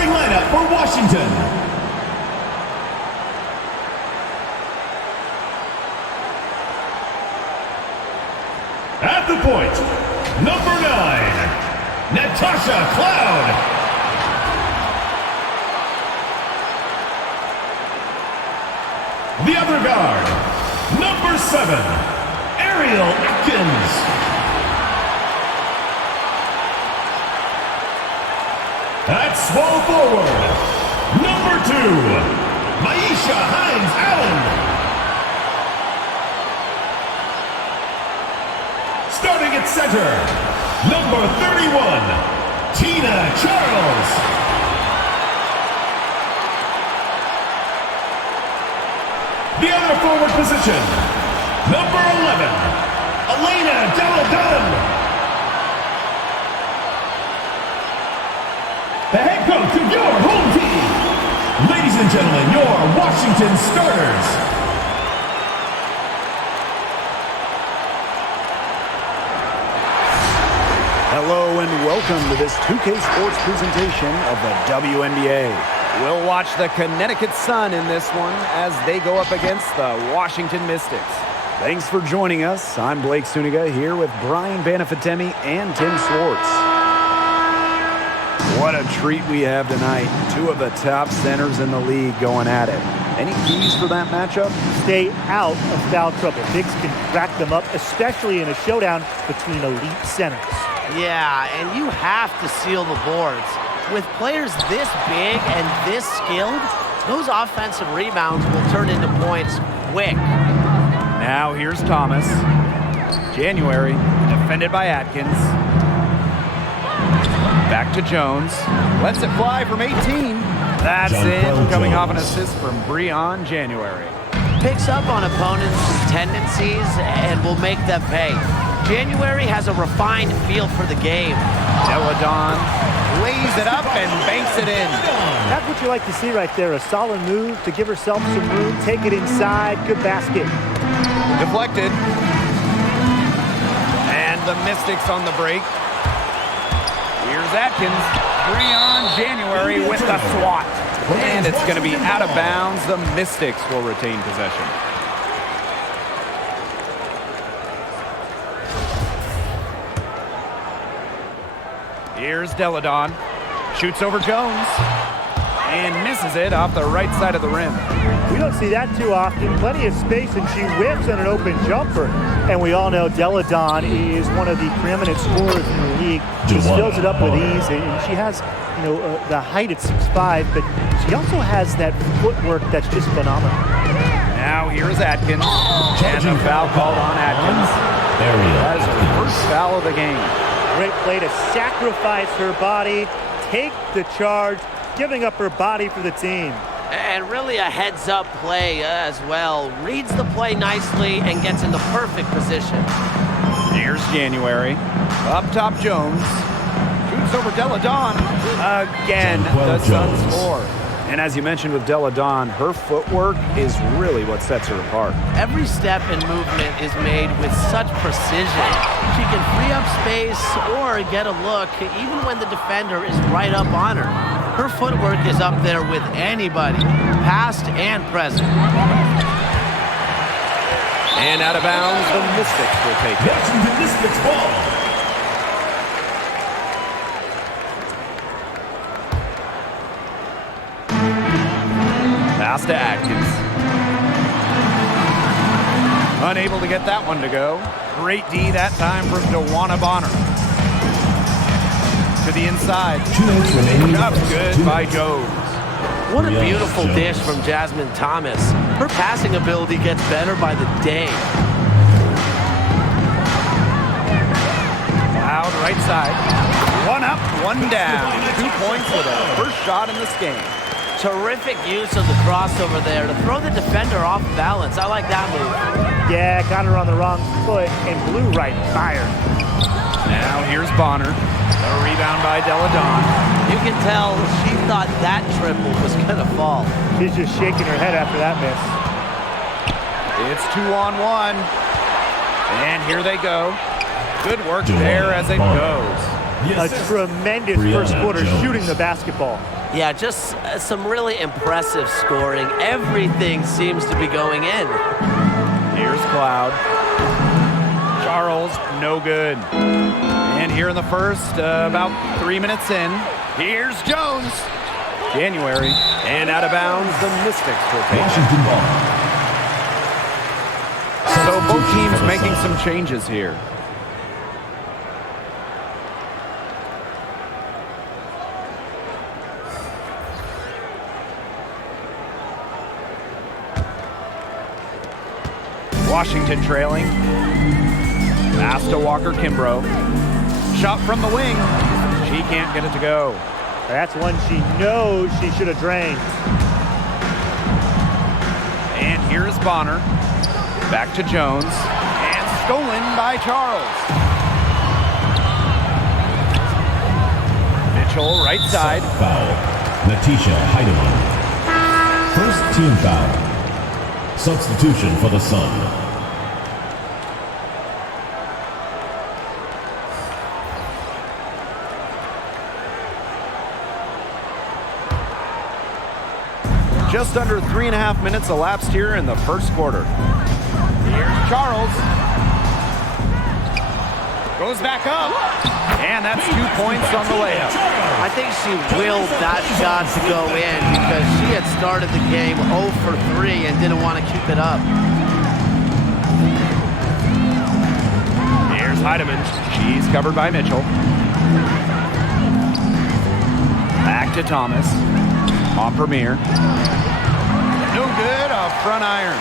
starting lineup for Washington. At the point, number 9, Natasha Cloud. The other guard, number 7, Ariel Atkins. At small forward, number 2, Maisha Hines-Allen. Starting at center, number 31, Tina Charles. The other forward position, number 11, Elena Deladon. The head coach of your home team. Ladies and gentlemen, your Washington starters. Hello and welcome to this 2K Sports presentation of the WNBA. We'll watch the Connecticut Sun in this one as they go up against the Washington Mystics. Thanks for joining us. I'm Blake Suniga here with Brian Banafitemi and Tim Swartz. What a treat we have tonight. Two of the top centers in the league going at it. Any keys for that matchup? Stay out of foul trouble. Bigs can rack them up, especially in a showdown between elite centers. Yeah, and you have to seal the boards. With players this big and this skilled, those offensive rebounds will turn into points quick. Now here's Thomas. January, defended by Atkins. Back to Jones. Lets it fly from 18. That's in, coming off an assist from Breon January. Picks up on opponents' tendencies and will make them pay. January has a refined feel for the game. Deladon lays it up and banks it in. That's what you like to see right there. A solid move to give herself some room, take it inside, good basket. Deflected. And the Mystics on the break. Here's Atkins. Breon January with the swat. And it's going to be out of bounds. The Mystics will retain possession. Here's Deladon. Shoots over Jones. And misses it off the right side of the rim. We don't see that too often. Plenty of space, and she whips on an open jumper. And we all know Deladon is one of the preeminent scorers in the league. She fills it up with ease, and she has, the height at 6'5", but she also has that footwork that's just phenomenal. Now here's Atkins. And a foul called on Atkins. That is her first foul of the game. Great play to sacrifice her body, take the charge, giving up her body for the team. And really a heads-up play as well. Reads the play nicely and gets in the perfect position. Here's January. Up top, Jones. Shoots over Deladon. Again, the Suns score. And as you mentioned with Deladon, her footwork is really what sets her apart. Every step and movement is made with such precision. She can free up space or get a look even when the defender is right up on her. Her footwork is up there with anybody, past and present. And out of bounds, the Mystics will take it. Washington Mystics ball. Pass to Atkins. Unable to get that one to go. Great D that time from DeWanna Bonner. To the inside. Up good by Jones. What a beautiful dish from Jasmine Thomas. Her passing ability gets better by the day. Loud right side. One up, one down. 2 points with her first shot in this game. Terrific use of the crossover there to throw the defender off balance. I like that move. Yeah, got her on the wrong foot and blew right by her. Now here's Bonner. A rebound by Deladon. You can tell she thought that triple was going to fall. She's just shaking her head after that miss. It's 2-on-1. And here they go. Good work there as it goes. A tremendous first quarter shooting the basketball. Yeah, just some really impressive scoring. Everything seems to be going in. Here's Cloud. Charles, no good. And here in the first, about 3 minutes in, here's Jones. January, and out of bounds, the Mystics will take it. Washington ball. So both teams making some changes here. Washington trailing. Pass to Walker Kimbrough. Shot from the wing. She can't get it to go. That's one she knows she should have drained. And here is Bonner. Back to Jones. And stolen by Charles. Mitchell, right side. Foul. Natisha Heidemann. First team foul. Substitution for the Sun. Just under 3.5 minutes elapsed here in the first quarter. Here's Charles. Goes back up. And that's 2 points on the layup. I think she willed that shot to go in because she had started the game 0 for 3 and didn't want to keep it up. Here's Heidemann. She's covered by Mitchell. Back to Thomas. On Premier. No good, a front iron.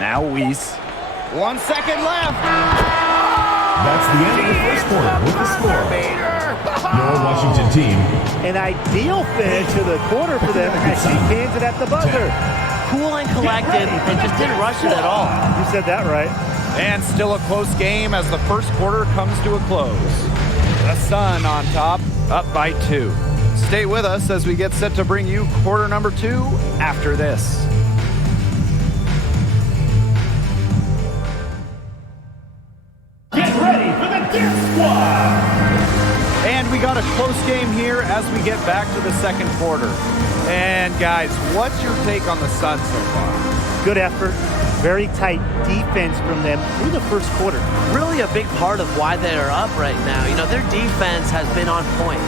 Now Weiss. 1 second left. That's the end of the first quarter with the score. Your Washington team. An ideal finish to the quarter for them as she cans it at the buzzer. Cool and collected and just didn't rush it at all. You said that right. And still a close game as the first quarter comes to a close. The Sun on top, up by 2. Stay with us as we get set to bring you quarter number 2 after this. Get ready for the Gear Squad. And we got a close game here as we get back to the second quarter. And guys, what's your take on the Sun so far? Good effort. Very tight defense from them through the first quarter. Really a big part of why they are up right now. You know, their defense has been on point.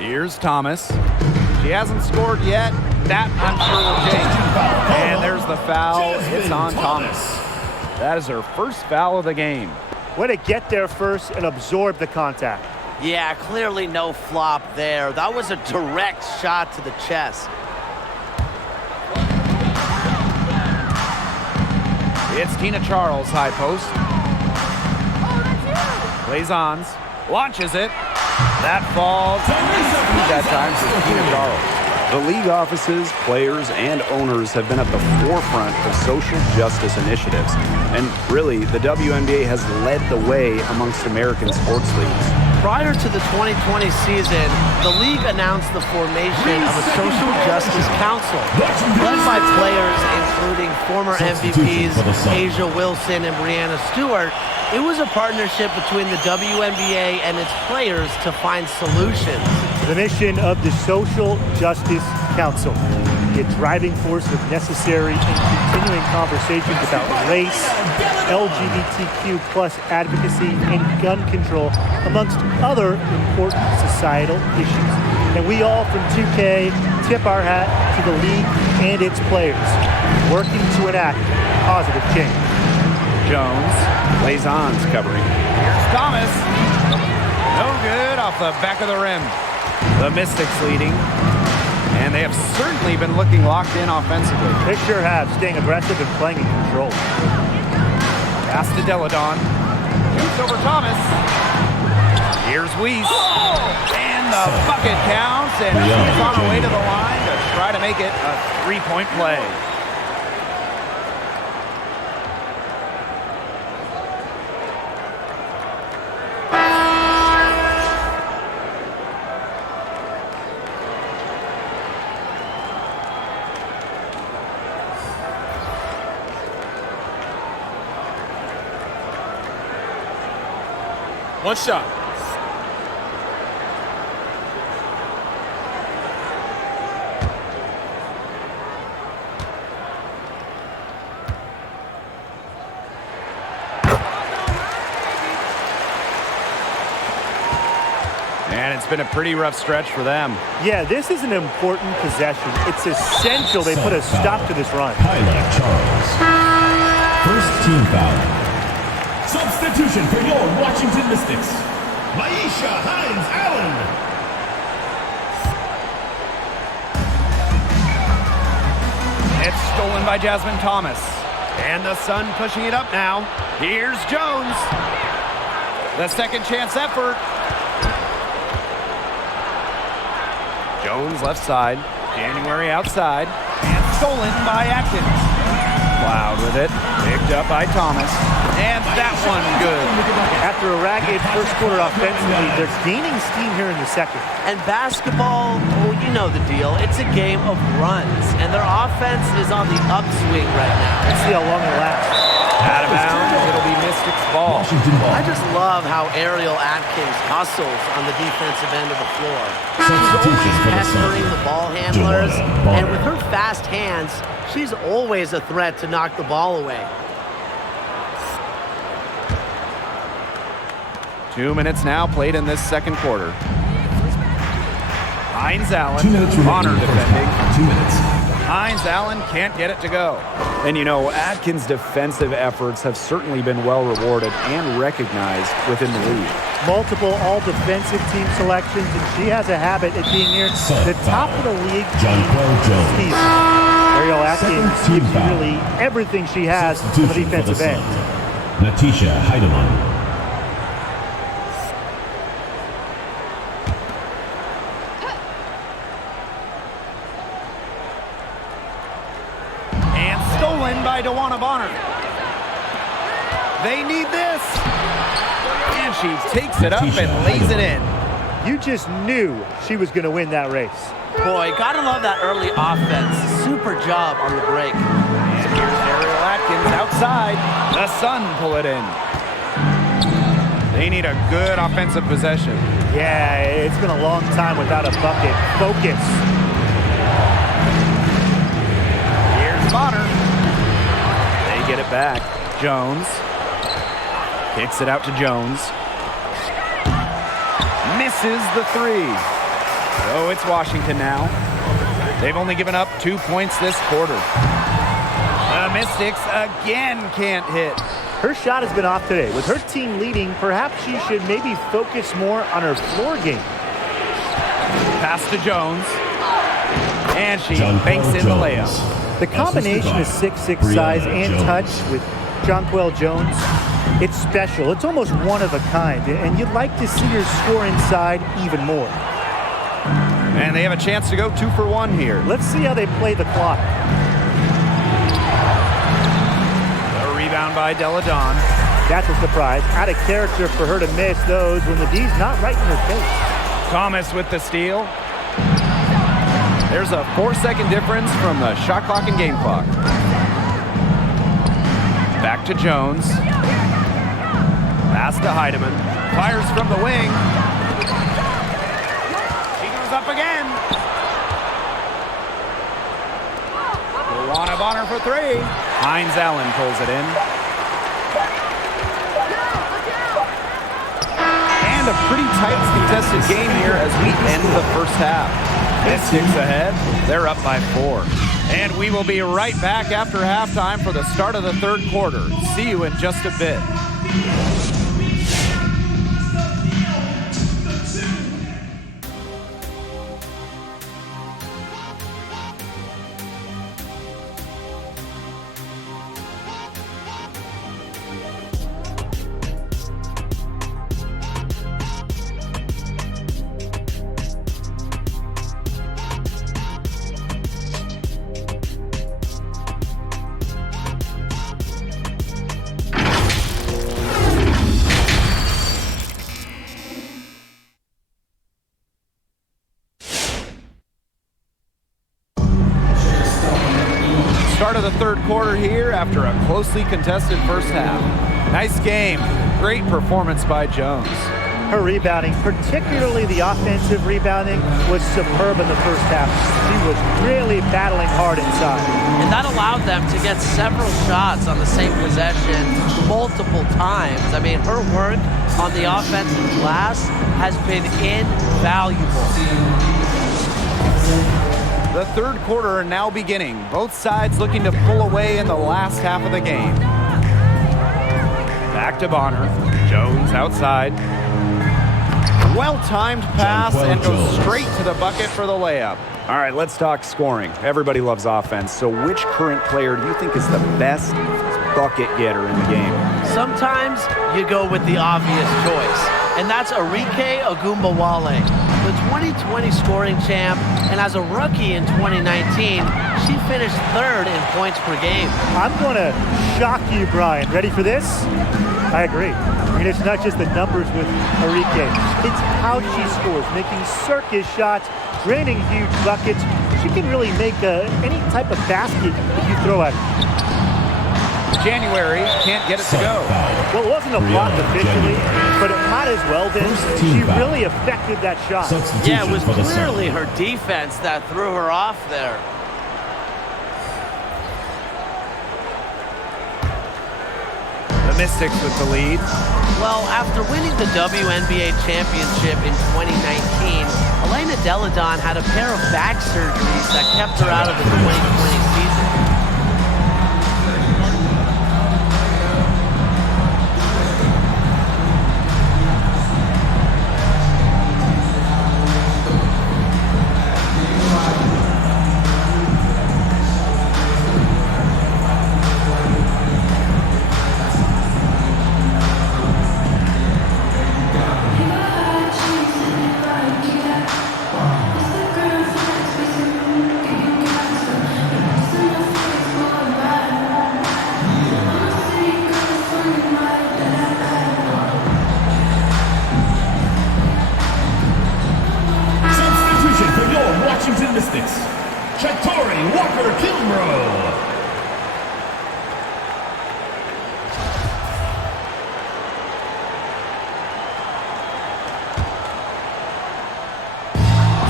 Here's Thomas. She hasn't scored yet. That I'm sure will change. And there's the foul. It's on Thomas. That is her first foul of the game. Way to get there first and absorb the contact. Yeah, clearly no flop there. That was a direct shot to the chest. It's Tina Charles, high post. Blazons launches it. That falls. That time for Tina Charles. The league offices, players, and owners have been at the forefront of social justice initiatives. And really, the WNBA has led the way amongst American sports leagues. Prior to the 2020 season, the league announced the formation of a social justice council led by players including former MVPs Asia Wilson and Breanna Stewart. It was a partnership between the WNBA and its players to find solutions. The mission of the Social Justice Council, the driving force of necessary and continuing conversations about race, LGBTQ plus advocacy, and gun control, amongst other important societal issues. And we all from 2K tip our hat to the league and its players, working to enact positive change. Jones, Blazons covering. Here's Thomas. No good off the back of the rim. The Mystics leading. And they have certainly been looking locked in offensively. They sure have, staying aggressive and playing in control. Pass to Deladon. Shoots over Thomas. Here's Weiss. And the bucket counts. And she's on her way to the line to try to make it a three-point play. One shot. And it's been a pretty rough stretch for them. Yeah, this is an important possession. It's essential they put a stop to this run. Highlight Charles. First team foul. Substitution for your Washington Mystics. Maisha Hines Allen. It's stolen by Jasmine Thomas. And the Sun pushing it up now. Here's Jones. The second chance effort. Jones left side. January outside. And stolen by Atkins. Cloud with it. Picked up by Thomas. And that one good. After a ragged first quarter offensively, they're gaining steam here in the second. And basketball, oh, you know the deal. It's a game of runs, and their offense is on the upswing right now. Let's see how long it lasts. Out of bounds. It'll be Mystics ball. Washington ball. I just love how Ariel Atkins hustles on the defensive end of the floor. She's always pestering the ball handlers, and with her fast hands, she's always a threat to knock the ball away. 2 minutes now played in this second quarter. Hines Allen, 2 minutes remaining. Bonner defending. 2 minutes. Hines Allen can't get it to go. And you know, Atkins' defensive efforts have certainly been well rewarded and recognized within the league. Multiple all-defensive team selections, and she has a habit of being near the top of the league. Jones. Ariel Atkins Second team gives you foul. really everything she has on the Substitution for defensive end. Suns. Natisha Heidemann. And stolen by DeWanna Bonner. They need this. And she takes it up and lays it in. You just knew she was going to win that race. Boy, gotta love that early offense. Super job on the break. And here's Ariel Atkins outside. The Sun pull it in. They need a good offensive possession. Yeah, it's been a long time without a bucket. Focus. Here's Bonner. They get it back. Jones. Kicks it out to Jones. Misses the three. So it's Washington now. They've only given up 2 points this quarter. The Mystics again can't hit. Her shot has been off today. With her team leading, perhaps she should maybe focus more on her floor game. Pass to Jones. And she banks in the layup. The combination of 6'6" size and touch with Jonquel Jones, it's special. It's almost one of a kind, and you'd like to see her score inside even more. And they have a chance to go 2 for 1 here. Let's see how they play the clock. A rebound by Deladon. That's a surprise. Out of character for her to miss those when the D's not right in her face. Thomas with the steal. There's a 4-second difference from the shot clock and game clock. Back to Jones. Pass to Heidemann. Fires from the wing. She goes up again. DeWanna Bonner for three. Hines Allen pulls it in. And a pretty tight contested game here as we end the first half. Mystics ahead. They're up by 4. And we will be right back after halftime for the start of the third quarter. See you in just a bit. Start of the third quarter here after a closely contested first half. Nice game. Great performance by Jones. Her rebounding, particularly the offensive rebounding, was superb in the first half. She was really battling hard inside. And that allowed them to get several shots on the same possession multiple times. I mean, her work on the offensive glass has been invaluable. The third quarter now beginning. Both sides looking to pull away in the last half of the game. Back to Bonner. Jones outside. Well-timed pass and goes straight to the bucket for the layup. All right, let's talk scoring. Everybody loves offense. So which current player do you think is the best bucket getter in the game? Sometimes you go with the obvious choice, and that's Arike Ogunbowale, the 2020 scoring champ, and as a rookie in 2019, she finished third in points per game. I'm going to shock you, Brian. Ready for this? I agree. I mean, it's not just the numbers with Arike. It's how she scores, making circus shots, draining huge buckets. She can really make any type of basket that you throw at her. January can't get it to go. Well, it wasn't a block officially, but it might as well been. She really affected that shot. Yeah, it was clearly her defense that threw her off there. The Mystics with the lead. Well, after winning the WNBA championship in 2019, Elena Deladon had a pair of back surgeries that kept her out of the 2020 season.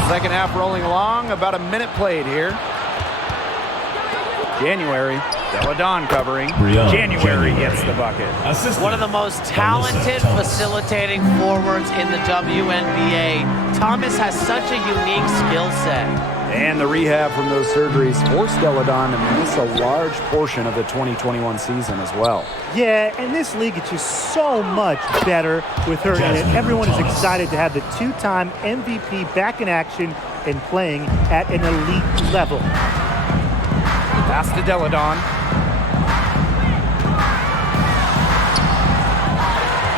Second half rolling along, about a minute played here. January, Deladon covering. January gets the bucket. One of the most talented facilitating forwards in the WNBA. Thomas has such a unique skill set. And the rehab from those surgeries forced Deladon to miss a large portion of the 2021 season as well. Yeah, and this league is just so much better with her in it. Everyone is excited to have the two-time MVP back in action and playing at an elite level. Pass to Deladon.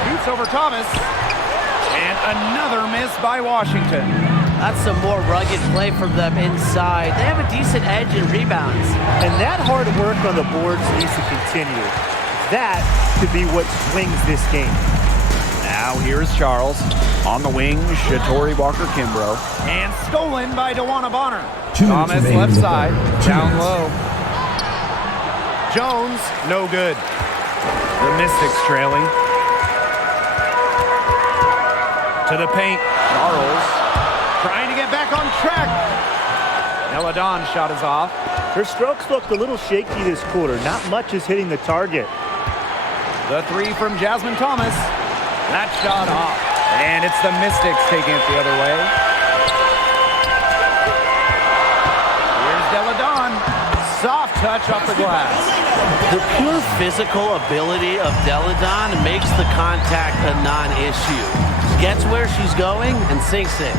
Shoots over Thomas. And another miss by Washington. That's some more rugged play from them inside. They have a decent edge in rebounds. And that hard work on the boards needs to continue. That could be what swings this game. Now here's Charles. On the wing, Shatori Walker-Kimbrough. And stolen by DeWanna Bonner. Thomas left side, down low. Jones, no good. The Mystics trailing. To the paint, Charles. Trying to get back on track. Deladon shot is off. Her strokes looked a little shaky this quarter. Not much is hitting the target. The three from Jasmine Thomas. That shot off. And it's the Mystics taking it the other way. Here's Deladon. Soft touch off the glass. The pure physical ability of Deladon makes the contact a non-issue. Gets where she's going and sinks it.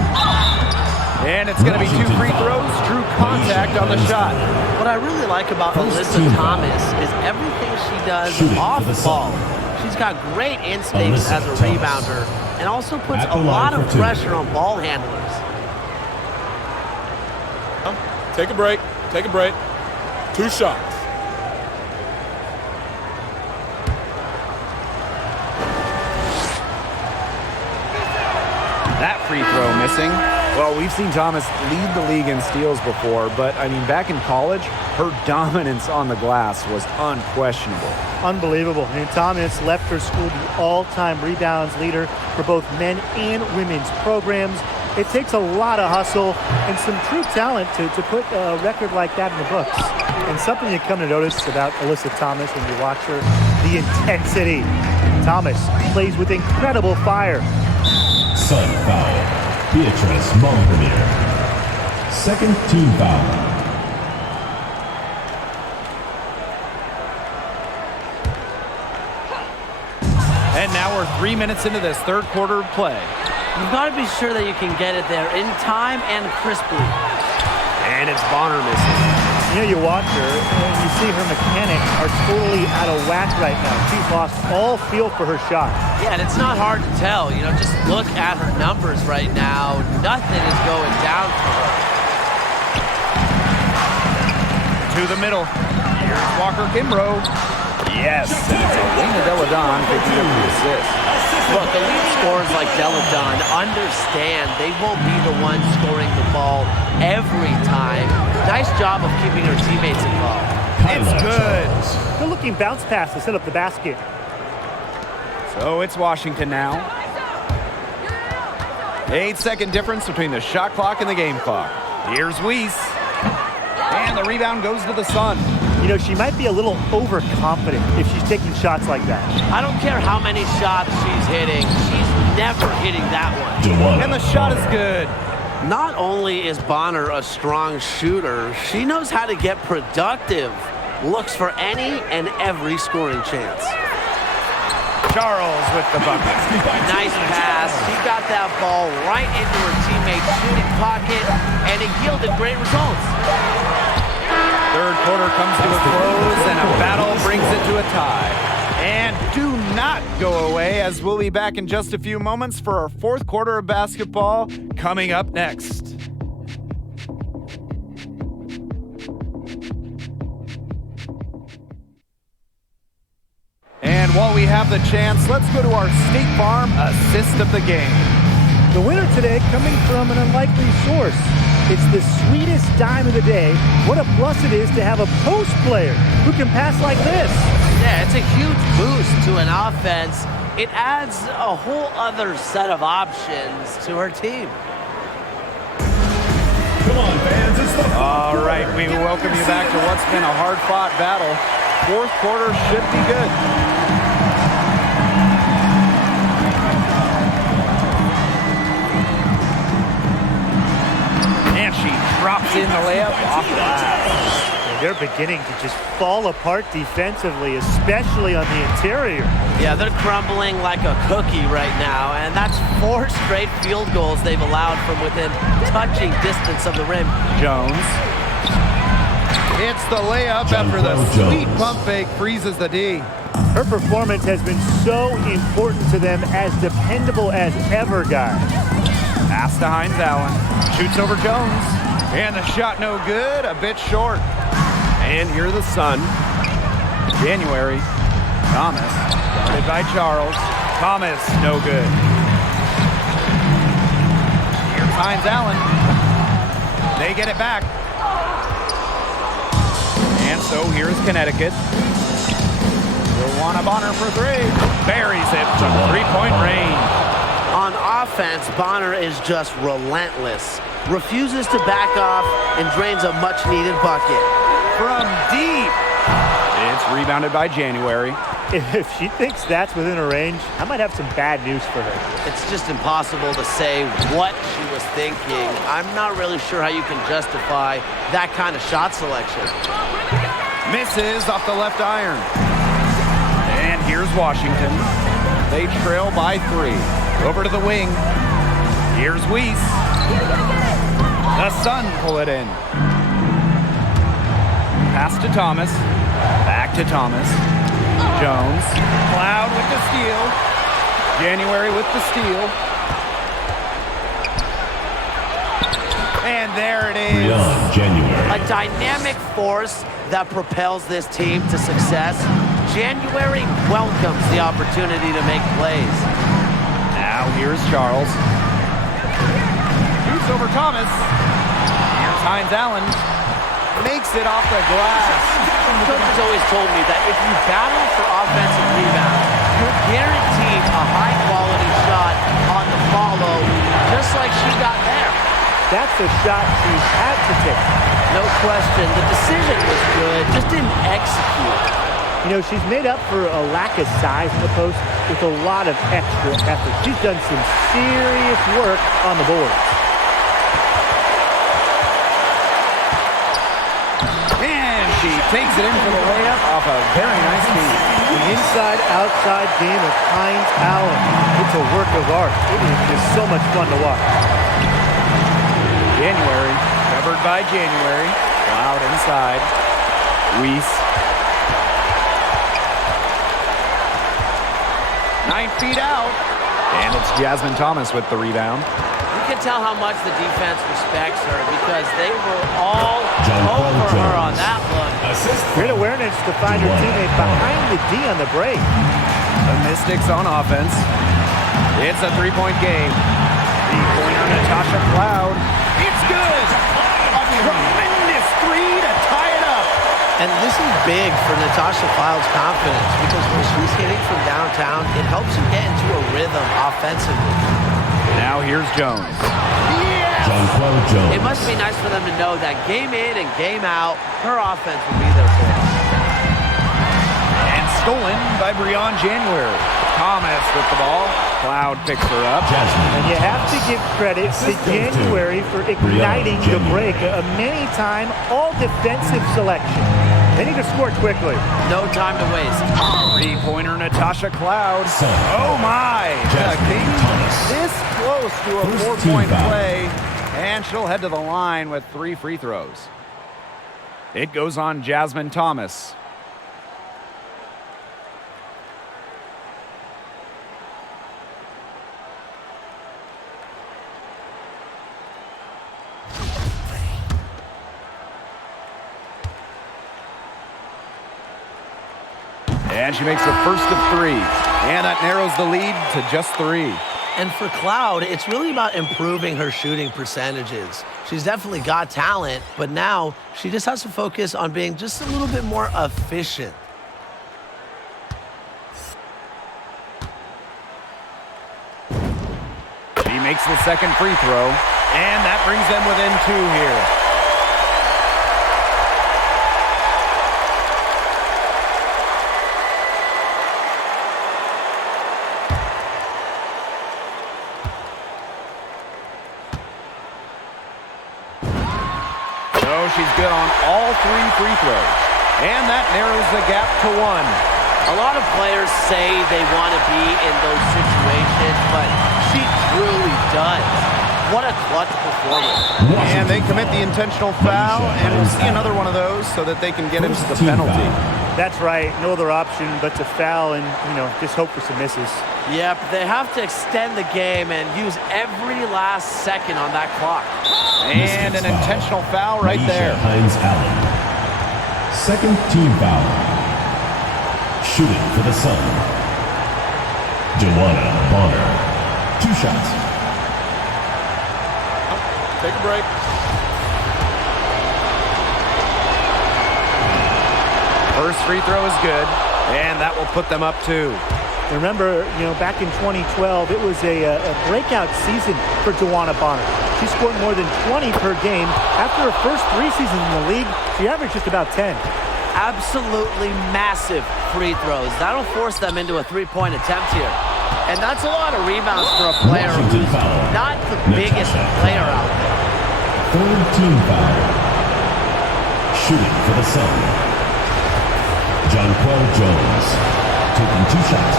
And it's going to be 2 free throws, true contact on the shot. What I really like about Alyssa Thomas is everything she does off ball. She's got great instincts as a rebounder and also puts a lot of pressure on ball handlers. Take a break. Take a break. 2 shots. That free throw missing. Well, we've seen Thomas lead the league in steals before, but, I mean, back in college, her dominance on the glass was unquestionable. Unbelievable. And Thomas left her school the all-time rebounds leader for both men and women's programs. It takes a lot of hustle and some true talent to put a record like that in the books. And something you come to notice about Alyssa Thomas when you watch her, the intensity. Thomas plays with incredible fire. Sun foul. Beatrice Montpellier. Second team foul. And now we're 3 minutes into this third quarter of play. You've got to be sure that you can get it there in time and crisply. And it's Bonner missing. You know, you watch her and you see her mechanics are totally out of whack right now. She's lost all feel for her shot. Yeah, and it's not hard to tell. You know, just look at her numbers right now. Nothing is going down for her. To the middle. Here's Walker Kimbrough. Yes, and it's Elena Deladon picking up the assist. Look, elite scorers like Deladon understand they won't be the ones scoring the ball every time. Nice job of keeping her teammates involved. It's good. Good looking bounce pass to set up the basket. So it's Washington now. 8-second difference between the shot clock and the game clock. Here's Weiss. And the rebound goes to the Sun. You know, she might be a little overconfident if she's taking shots like that. I don't care how many shots she's hitting. She's never hitting that one. And the shot is good. Not only is Bonner a strong shooter, she knows how to get productive. Looks for any and every scoring chance. Charles with the bucket. Nice pass. She got that ball right into her teammate's shooting pocket, and it yielded great results. Third quarter comes to a close, and a battle brings it to a tie. And do not go away, as we'll be back in just a few moments for our fourth quarter of basketball coming up next. And while we have the chance, let's go to our State Farm assist of the game. The winner today coming from an unlikely source. It's the sweetest dime of the day. What a plus it is to have a post player who can pass like this. Yeah, it's a huge boost to an offense. It adds a whole other set of options to her team. Come on, fans, it's the All right, we welcome you back to what's been a hard-fought battle. Fourth quarter should be good. And she drops in the layup off glass. They're beginning to just fall apart defensively, especially on the interior. Yeah, they're crumbling like a cookie right now, and that's 4 straight field goals they've allowed from within touching distance of the rim. Jones. It's the layup after the sweet pump fake freezes the D. Her performance has been so important to them, as dependable as ever, guys. Pass to Hines Allen. Shoots over Jones. And the shot no good, a bit short. And here the Sun. January. Thomas. Guarded by Charles. Thomas, no good. Here's Hines Allen. They get it back. And so here's Connecticut. Luana Bonner for 3. Buries it from three-point range. On offense, Bonner is just relentless. Refuses to back off and drains a much-needed bucket. From deep. It's rebounded by January. If she thinks that's within her range, I might have some bad news for her. It's just impossible to say what she was thinking. I'm not really sure how you can justify that kind of shot selection. Misses off the left iron. And here's Washington. They trail by 3. Over to the wing. Here's Weiss. The Sun pull it in. Pass to Thomas. Back to Thomas. Jones. Cloud with the steal. January with the steal. And there it is. January. A dynamic force that propels this team to success. January welcomes the opportunity to make plays. Now here's Charles. over Thomas. Here's Hines Allen. Makes it off the glass. Coach has always told me that if you battle for offensive rebound, you're guaranteed a high-quality shot on the follow, just like she got there. That's a shot she had to take. No question. The decision was good, just didn't execute. You know, she's made up for a lack of size in the post with a lot of extra effort. She's done some serious work on the board. And she takes it in for the layup off a very nice feed. The inside-outside game of Hines Allen. It's a work of art. It is just so much fun to watch. January, covered by January. Cloud inside. Weiss. 9 feet out. And it's Jasmine Thomas with the rebound. You can tell how much the defense respects her because they were all over her on that look. Great awareness to find her teammate behind the D on the break. The Mystics on offense. It's a three-point game. Three-pointer Natasha Cloud. It's good. A tremendous three to tie it up. And this is big for Natasha Cloud's confidence because when she's hitting from downtown, it helps her get into a rhythm offensively. Now here's Jones. Jones. It must be nice for them to know that game in and game out, her offense will be there for them. And stolen by Breon January. Thomas with the ball. Cloud picks her up. And you have to give credit to January for igniting the break. A many-time all-defensive selection. They need to score quickly. No time to waste. Three-pointer Natasha Cloud. Oh my! This close to a four-point play. And she'll head to the line with 3 free throws. It goes on Jasmine Thomas. And she makes the first of 3. And that narrows the lead to just 3. And for Cloud, it's really about improving her shooting percentages. She's definitely got talent, but now she just has to focus on being just a little bit more efficient. She makes the second free throw, and that brings them within 2 here. She's good on all 3 free throws. And that narrows the gap to 1. A lot of players say they want to be in those situations, but she truly does. What a clutch performance. And they commit the intentional foul, and we'll see another one of those so that they can get into the penalty. That's right. No other option but to foul and, just hope for some misses. Yep, they have to extend the game and use every last second on that clock. And an intentional foul right there. Hines Allen. Second team foul. Shooting for the Sun. Joanna Bonner. 2 shots. Take a break. First free throw is good, and that will put them up 2. Remember, back in 2012, it was a breakout season for Joanna Bonner. She scored more than 20 per game. After her first 3 seasons in the league, she averaged just about 10. Absolutely massive free throws. That'll force them into a 3-point attempt here. And that's a lot of rebounds for a player who's not the biggest player out there. Third team foul. Shooting for the Sun. Jonquel Jones. Taking 2 shots.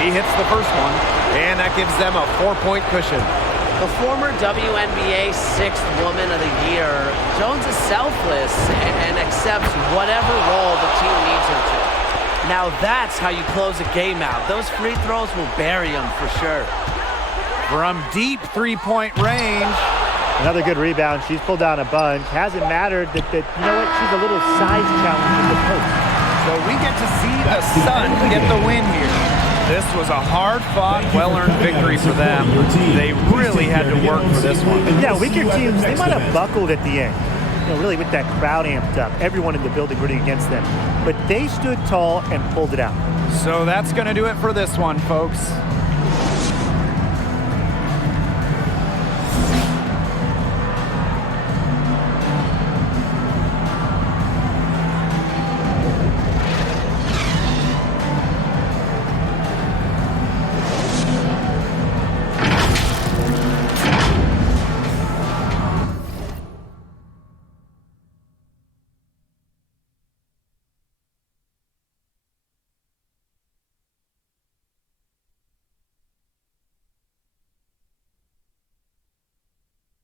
He hits the first one, and that gives them a 4-point cushion. The former WNBA 6th Woman of the Year, Jones is selfless and accepts whatever role the team needs her to. Now that's how you close a game out. Those free throws will bury them for sure. From deep 3-point range. Another good rebound. She's pulled down a bunch. Hasn't mattered that she's a little size challenge in the post. So we get to see the Sun get the win here. This was a hard-fought, well-earned victory for them. They really had to work for this one. Yeah, weaker teams, they might have buckled at the end. You know, really with that crowd amped up, everyone in the building rooting against them. But they stood tall and pulled it out. So that's going to do it for this one, folks.